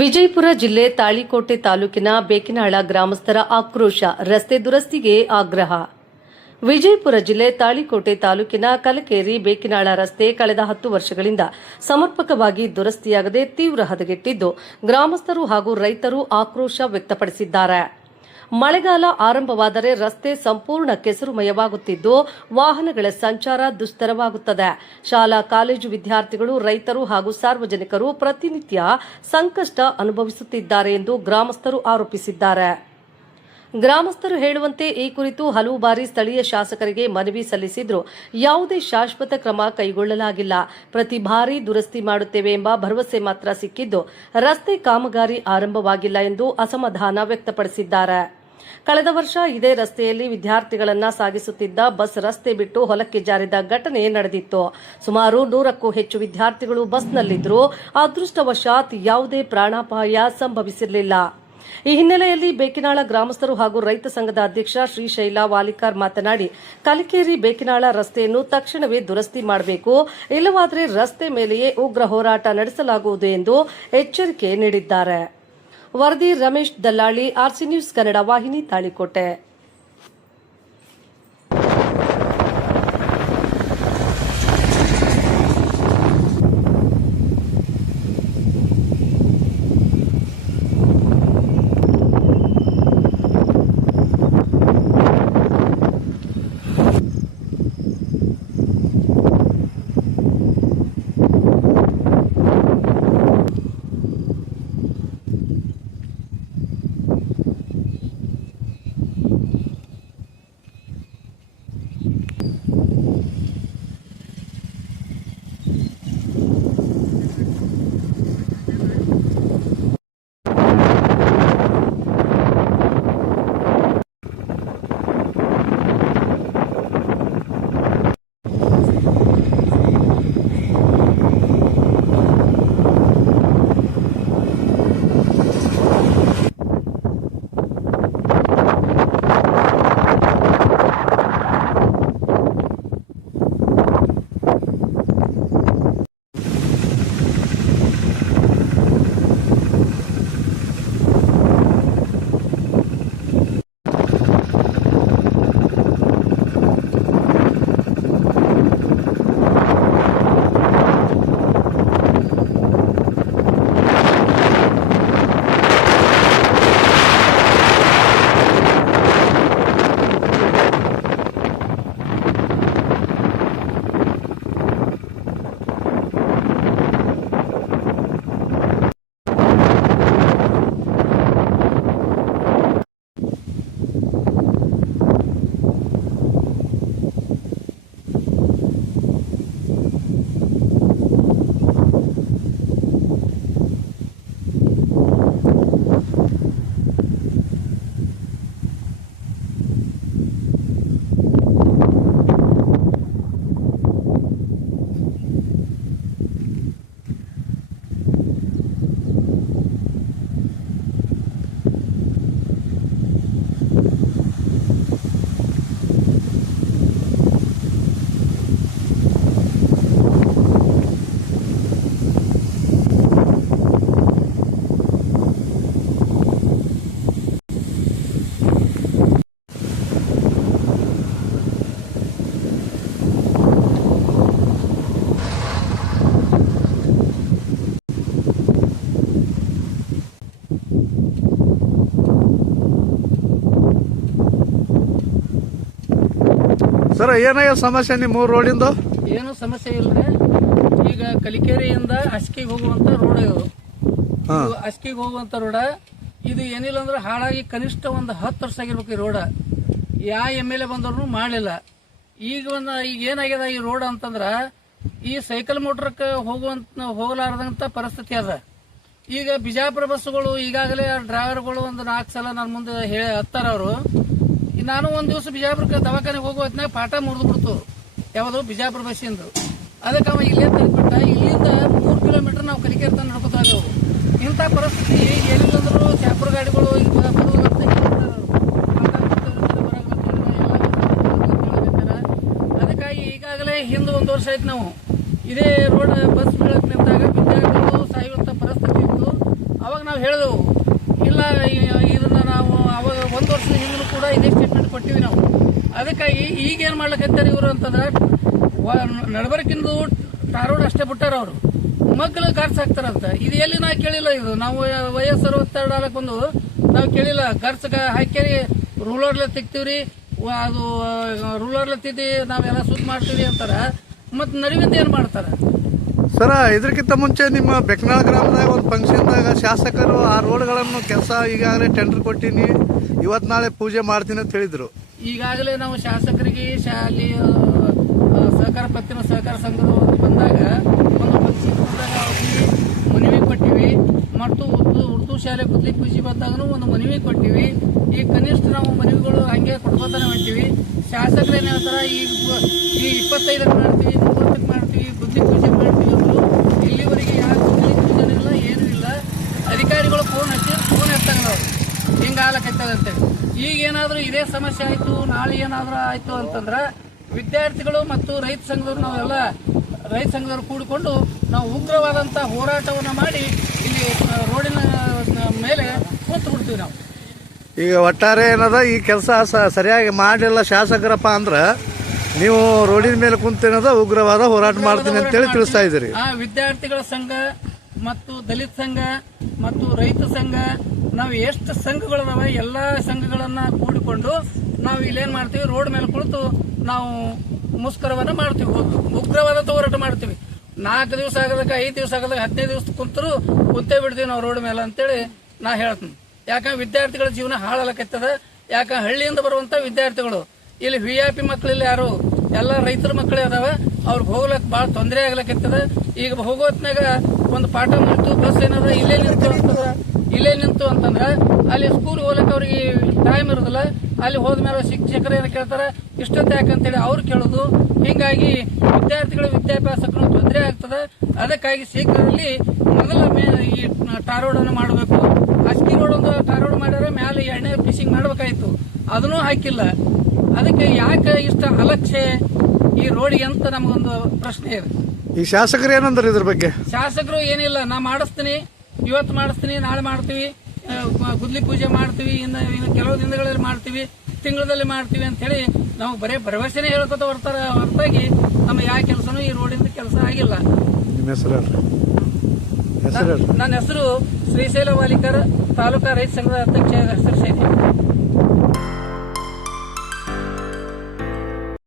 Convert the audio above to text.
ವಿಜಯಪುರ ಜಿಲ್ಲೆ ತಾಳಿಕೋಟೆ ತಾಲೂಕಿನ ಬೇಕಿನಾಳ ಗ್ರಾಮಸ್ಥರ ಆಕ್ರೋಶ, ರಸ್ತೆ ದುರಸ್ತಿಗೆ ಆಗ್ರಹ. ವಿಜಯಪುರ ಜಿಲ್ಲೆ ತಾಳಿಕೋಟೆ ತಾಲೂಕಿನ ಕಲಕೇರಿ ಬೇಕಿನಾಳ ರಸ್ತೆ ಕಳೆದ 10 ವರ್ಷಗಳಿಂದ ಸಮರ್ಪಕವಾಗಿ ದುರಸ್ತಿಯಾಗದೆ ತೀವ್ರ ಹದಗೆಟ್ಟಿದ್ದು, ಗ್ರಾಮಸ್ಥರು ಹಾಗೂ ರೈತರು ಆಕ್ರೋಶ ವ್ಯಕ್ತಪಡಿಸಿದ್ದಾರೆ. ಮಳೆಗಾಲ ಆರಂಭವಾದರೆ ರಸ್ತೆ ಸಂಪೂರ್ಣ ಕೆಸರುಮಯವಾಗುತ್ತಿದ್ದು, ವಾಹನಗಳ ಸಂಚಾರ ದುಸ್ತರವಾಗುತ್ತದೆ. ಶಾಲಾ ಕಾಲೇಜು ವಿದ್ಯಾರ್ಥಿಗಳು, ರೈತರು ಹಾಗೂ ಸಾರ್ವಜನಿಕರು ಪ್ರತಿನಿತ್ಯ ಸಂಕಷ್ಟ ಅನುಭವಿಸುತ್ತಿದ್ದಾರೆ ಎಂದು ಗ್ರಾಮಸ್ಥರು ಆರೋಪಿಸಿದ್ದಾರೆ. ಗ್ರಾಮಸ್ಥರು ಹೇಳುವಂತೆ ಈ ಕುರಿತು ಹಲವು ಬಾರಿ ಸ್ಥಳೀಯ ಶಾಸಕರಿಗೆ ಮನವಿ ಸಲ್ಲಿಸಿದ್ರೂ ಯಾವುದೇ ಶಾಶ್ವತ ಕ್ರಮ ಕೈಗೊಳ್ಳಲಾಗಿಲ್ಲ. ಪ್ರತಿ ಬಾರಿ ದುರಸ್ತಿ ಮಾಡುತ್ತೇವೆ ಎಂಬ ಭರವಸೆ ಮಾತ್ರ ಸಿಕ್ಕಿದ್ದು, ರಸ್ತೆ ಕಾಮಗಾರಿ ಆರಂಭವಾಗಿಲ್ಲ ಎಂದು ಅಸಮಾಧಾನ ವ್ಯಕ್ತಪಡಿಸಿದ್ದಾರೆ. ಕಳೆದ ವರ್ಷ ಇದೇ ರಸ್ತೆಯಲ್ಲಿ ವಿದ್ಯಾರ್ಥಿಗಳನ್ನ ಸಾಗಿಸುತ್ತಿದ್ದ ಬಸ್ ರಸ್ತೆ ಬಿಟ್ಟು ಹೊಲಕ್ಕೆ ಜಾರಿದ ಘಟನೆ ನಡೆದಿತ್ತು. ಸುಮಾರು 100ಕ್ಕೂ ಹೆಚ್ಚು ವಿದ್ಯಾರ್ಥಿಗಳು ಬಸ್ನಲ್ಲಿದ್ದರೂ ಅದೃಷ್ಟವಶಾತ್ ಯಾವುದೇ ಪ್ರಾಣಾಪಾಯ ಸಂಭವಿಸಿರಲಿಲ್ಲ. ಈ ಹಿನ್ನೆಲೆಯಲ್ಲಿ ಬೇಕಿನಾಳ ಗ್ರಾಮಸ್ಥರು ಹಾಗೂ ರೈತ ಸಂಘದ ಅಧ್ಯಕ್ಷ ಶ್ರೀಶೈಲ ವಾಲಿಕಾರ್ ಮಾತನಾಡಿ, ಕಲಕೇರಿ ಬೇಕಿನಾಳ ರಸ್ತೆಯನ್ನು ತಕ್ಷಣವೇ ದುರಸ್ತಿ ಮಾಡಬೇಕು, ಇಲ್ಲವಾದರೆ ರಸ್ತೆ ಮೇಲೆಯೇ ಉಗ್ರ ಹೋರಾಟ ನಡೆಸಲಾಗುವುದು ಎಂದು ಎಚ್ಚರಿಕೆ ನೀಡಿದ್ದಾರೆ. ವರದಿ ರಮೇಶ್ ದಲ್ಲಾಳಿ, ಆರ್ಸಿ ನ್ಯೂಸ್ ಕನ್ನಡ ವಾಹಿನಿ, ತಾಳಿಕೋಟೆ. ಸರ್, ಏನಾಗ ಸಮಸ್ಯೆ ನಿಮ್ಮ ರೋಡಿಂದ? ಏನು ಸಮಸ್ಯೆ ಇಲ್ಲರಿ. ಈಗ ಕಲಿಕೇರಿಯಿಂದ ಅಸ್ಕಿಗೆ ಹೋಗುವಂತ ರೋಡ್ ಇದು. ಅಸ್ಕಿಗೆ ಹೋಗುವಂತ ರೋಡ ಇದು ಏನಿಲ್ಲ ಅಂದ್ರೆ ಹಾಳಾಗಿ ಕನಿಷ್ಠ ಒಂದು 10 ವರ್ಷ ಆಗಿರ್ಬೇಕು. ಈ ರೋಡ ಯಾವ MLA ಬಂದವ್ರು ಮಾಡಲಿಲ್ಲ. ಈಗ ಏನಾಗ್ಯದ ಈ ರೋಡ್ ಅಂತಂದ್ರ ಈ ಸೈಕಲ್ ಮೋಟರ್ಕ್ ಹೋಗಲಾರದಂತ ಪರಿಸ್ಥಿತಿ ಅದ. ಈಗ ಬಿಜಾಪುರ ಬಸ್ಸುಗಳು ಈಗಾಗಲೇ ಡ್ರೈವರ್ಗಳು ಒಂದು 4 ಸಲ ನನ್ನ ಮುಂದೆ ಹತ್ತಾರ. ಅವರು ನಾನು ಒಂದ್ ದಿವಸ ಬಿಜಾಪುರಕ್ಕೆ ದವಾಖಾನೆಗೆ ಹೋಗೋ ಹೊತ್ತಿನಾಗ ಪಾಠ ಮುರಿದು ಬಿಡ್ತು. ಯಾವುದು ಬಿಜಾಪುರ ಬಸ್ಸಿಂದು. ಅದಕ್ಕೆ ಅವ ಇಲ್ಲೇ ತಂದ್ಬಿಟ್ಟ. ಇಲ್ಲಿಂದ 3 ಕಿಲೋಮೀಟರ್ ನಾವು ಕಲಿಕೇರಿ ತನಕ ನಡ್ಕೋತಾ ಇದ್ದೆವು. ಇಂಥ ಪರಿಸ್ಥಿತಿ ಏನಿಲ್ಲಂದ್ರು ಶಾಪುರ ಗಾಡಿಗಳು ಈಗ ಅದಕ್ಕಾಗಿ ಈಗಾಗಲೇ ಹಿಂದೆ 1 ವರ್ಷ ಆಯ್ತು ನಾವು ಇದೇ ರೋಡ್ ಬಸ್ ಬೀಳಕ್ ನಿಂತಾಗ ವಿದ್ಯಾರ್ಥಿಗಳು ಸಾಯುವಂತ ಪರಿಸ್ಥಿತಿ ಇತ್ತು. ಅವಾಗ ನಾವು ಹೇಳಿದೆವು ಇಲ್ಲ ಇದನ್ನ ನಾವು ಅವಾಗ 1 ವರ್ಷದ ಹಿಂದೆ ಕೂಡ ಇದೇ ಸ್ಟೇಟ್ಮೆಂಟ್ ಕೊಟ್ಟಿವಿ ನಾವು. ಅದಕ್ಕಾಗಿ ಈಗೇನ್ ಮಾಡ್ಲಿಕ್ಕೆ ಇವರು ಅಂತಂದ್ರೆ ನಡಬರ್ಕಿಂದು ಟಾರ್ ರೋಡ್ ಅಷ್ಟೇ ಬಿಟ್ಟಾರ ಅವರು ಮಗ್ಗಲು ಗಾರ್ಸ್ ಹಾಕ್ತಾರಂತ. ಇದು ಎಲ್ಲಿ ನಾ ಕೇಳಿಲ್ಲ. ಇದು ನಾವು ವಯಸ್ಸು 62 ಆಗಕ್ಕೆ ಬಂದು ನಾವು ಕೇಳಿಲ್ಲ. ಗಾರ್ಸ್ ಹಾಕಿ ರೂಲರ್ಲೆ ತೆಗ್ತೀವ್ರಿ, ಅದು ರೂಲರ್ಲೆ ತಿದ್ದಿ ನಾವೆಲ್ಲ ಸುತ್ತ ಮಾಡ್ತೀವಿ ಅಂತಾರ. ಮತ್ ನಡುವಿಂದ ಏನ್ ಮಾಡ್ತಾರ ಸರ? ಇದಕ್ಕಿಂತ ಮುಂಚೆ ನಿಮ್ಮ ಬೆಕ್ನಾಳ ಗ್ರಾಮದಾಗ ಒಂದು ಫಂಕ್ಷನ್ದಾಗ ಶಾಸಕರು ಆ ರೋಡ್ಗಳನ್ನು ಕೆಲಸ ಈಗಾಗಲೇ ಟೆಂಡರ್ ಕೊಟ್ಟಿನಿ, ಇವತ್ತು ನಾಳೆ ಪೂಜೆ ಮಾಡ್ತೀನಿ ಅಂತ ಹೇಳಿದ್ರು. ಈಗಾಗಲೇ ನಾವು ಶಾಸಕರಿಗೆ ಅಲ್ಲಿ ಸಹಕಾರ ಪತ್ತಿನ ಸಹಕಾರ ಸಂಘದ ಬಂದಾಗ ಒಂದು ಫಂಕ್ಷನ್ ಬಂದಾಗ ಅವ್ರಿಗೆ ಮನವಿ ಕೊಟ್ಟಿವಿ. ಮತ್ತು ಉರ್ದು ಶಾಲೆ ಗುದ್ಲಿ ಪೂಜೆ ಬಂದಾಗೂ ಒಂದು ಮನವಿ ಕೊಟ್ಟಿವಿ. ಈಗ ಕನಿಷ್ಠ ನಾವು ಮನವಿಗಳು ಹಂಗೆ ಕೊಡ್ಬೋತಾನೆ ಹೊಂಟಿವಿ. ಶಾಸಕರೇನು ಹೇಳ್ತಾರ, ಈಗ 25ಕ್ಕೆ ಮಾಡ್ತೀವಿ, 30ಕ್ಕೆ ಮಾಡ್ತೀವಿ, ಗುದ್ಲಿ ಪೂಜೆ ಮಾಡ್ತೀವಿ ಅಂದ್ರು. ಇಲ್ಲಿವರೆಗೆ ಯಾವ ಗುದ್ಲಿ ಪೂಜೆ ಇಲ್ಲ, ಏನೂ ಇಲ್ಲ. ಅಧಿಕಾರಿಗಳು ಫೋನ್ ಹಚ್ಚಿದ್ರೆ ಫೋನ್ ಎತ್ತಾಗಲ್ಲ ಅವ್ರು, ಹಿಂಗಾಗಲಕ್ಕಂತೇಳಿ. ಈಗ ಏನಾದರೂ ಇದೇ ಸಮಸ್ಯೆ ಆಯ್ತು, ನಾಳೆ ಏನಾದರೂ ಆಯ್ತು ಅಂತಂದ್ರೆ ವಿದ್ಯಾರ್ಥಿಗಳು ಮತ್ತು ರೈತ ಸಂಘದವರು ನಾವೆಲ್ಲ ರೈತ ಸಂಘದವರು ಕೂಡಿಕೊಂಡು ನಾವು ಉಗ್ರವಾದಂಥ ಹೋರಾಟವನ್ನು ಮಾಡಿ ಇಲ್ಲಿ ರೋಡಿನ ಮೇಲೆ ಕೂತು ಬಿಡ್ತೀವಿ ನಾವು. ಈಗ ಒಟ್ಟಾರೆ ಏನದ, ಈ ಕೆಲಸ ಸರಿಯಾಗಿ ಮಾಡಲಿಲ್ಲ ಶಾಸಕರಪ್ಪ ಅಂದ್ರೆ ನೀವು ರೋಡಿನ ಮೇಲೆ ಕುಂತೇನದ ಉಗ್ರವಾದ ಹೋರಾಟ ಮಾಡ್ತೀನಿ ಅಂತೇಳಿ ತಿಳಿಸ್ತಾ ಇದ್ದೀರಿ. ವಿದ್ಯಾರ್ಥಿಗಳ ಸಂಘ ಮತ್ತು ದಲಿತ ಸಂಘ ಮತ್ತು ರೈತ ಸಂಘ, ನಾವು ಎಷ್ಟು ಸಂಘಗಳದಾವ ಎಲ್ಲಾ ಸಂಘಗಳನ್ನ ಕೂಡಿಕೊಂಡು ನಾವು ಇಲ್ಲೇನ್ ಮಾಡ್ತೀವಿ, ರೋಡ್ ಮೇಲೆ ಕುಳಿತು ನಾವು ಮುಷ್ಕರವನ್ನ ಮಾಡ್ತೀವಿ, ಉಗ್ರವಾದ ಹೋರಾಟ ಮಾಡ್ತೀವಿ. 4 ದಿವಸ ಆಗೋದಕ್ಕೆ 5 ದಿವಸ ಆಗೋದಕ್ಕೆ 15 ದಿವಸ ಕುಂತೇ ಬಿಡ್ತೀವಿ ನಾವು ರೋಡ್ ಮೇಲೆ ಅಂತೇಳಿ ನಾ ಹೇಳ್ತೀನಿ. ಯಾಕಂದ್ರೆ ವಿದ್ಯಾರ್ಥಿಗಳ ಜೀವನ ಹಾಳಾಗತ್ತದ. ಯಾಕಂದ್ರೆ ಹಳ್ಳಿಯಿಂದ ಬರುವಂತ ವಿದ್ಯಾರ್ಥಿಗಳು ಇಲ್ಲಿ VIP ಮಕ್ಕಳಿಲ್ಲ, ಯಾರು ಎಲ್ಲ ರೈತರ ಮಕ್ಕಳೇ ಅದಾವ. ಅವ್ರಿಗೆ ಹೋಗ್ಲಕ್ ಬಹಳ ತೊಂದರೆ ಆಗ್ಲಕತ್ತದ. ಈಗ ಹೋಗೋತ್ನಾಗ ಒಂದು ಪಾಠ ಮಾಡ್ತು, ಬಸ್ ಏನದ ಇಲ್ಲೇ ನಿಂತು ಅಂತಂದ್ರ ಅಲ್ಲಿ ಸ್ಕೂಲ್ ಹೋಗ್ಲಕ್ ಅವ್ರಿಗೆ ಟೈಮ್ ಇರೋದಿಲ್ಲ. ಅಲ್ಲಿ ಹೋದ್ಮೇಲೆ ಶಿಕ್ಷಕರು ಏನ್ ಕೇಳ್ತಾರ, ಇಷ್ಟೊತ್ತ ಯಾಕಂತೇಳಿ ಅವ್ರು ಕೇಳೋದು. ಹಿಂಗಾಗಿ ವಿದ್ಯಾರ್ಥಿಗಳ ವಿದ್ಯಾಭ್ಯಾಸಕ್ಕೂ ತೊಂದರೆ ಆಗ್ತದ. ಅದಕ್ಕಾಗಿ ಶೀಘ್ರದಲ್ಲಿ ಮೊದಲ ಈ ಟಾರ್ ರೋಡ್ ಅನ್ನು ಮಾಡಬೇಕು. ಅಸ್ಕಿ ರೋಡ್ ಒಂದು ಟಾರ್ ರೋಡ್ ಮಾಡ್ಯಾರ, ಮ್ಯಾಲೆ ಎಣ್ಣೆ ಫಿಶಿಂಗ್ ಮಾಡ್ಬೇಕಾಯ್ತು, ಅದನ್ನೂ ಹಾಕಿಲ್ಲ. ಅದಕ್ಕೆ ಯಾಕೆ ಇಷ್ಟ ಅಲಕ್ಷ್ಯ ಈ ರೋಡಿಗೆ ಅಂತ ನಮಗೊಂದು ಪ್ರಶ್ನೆ ಇದೆ. ಈ ಶಾಸಕರು ಏನಂದ್ರೆ ಇದ್ರ ಬಗ್ಗೆ? ಶಾಸಕರು ಏನಿಲ್ಲ, ನಾ ಮಾಡಿಸ್ತೀನಿ, ಇವತ್ತು ಮಾಡಿಸ್ತೀನಿ, ನಾಳೆ ಮಾಡ್ತೀವಿ, ಗುದ್ಲಿ ಪೂಜೆ ಮಾಡ್ತೀವಿ, ಇನ್ನು ಕೆಲವು ದಿನಗಳಲ್ಲಿ ಮಾಡ್ತೀವಿ, ತಿಂಗಳಲ್ಲಿ ಮಾಡ್ತೀವಿ ಅಂತ ಹೇಳಿ ನಾವು ಬರೇ ಭರವಸೆನೇ ಹೇಳ್ಕೊತ ಹೊರತಾಗಿ ನಮ್ಮ ಯಾವ ಕೆಲಸನೂ ಈ ರೋಡಿಂದ ಕೆಲಸ ಆಗಿಲ್ಲ. ನಿಮ್ಮ ಹೆಸರು? ನನ್ನ ಹೆಸರು ಶ್ರೀಶೈಲ ವಾಲಿಕರ್, ತಾಲೂಕಾ ರೈತ ಸಂಘದ ಅಧ್ಯಕ್ಷ ಹೆಸರು ಸೇರಿ.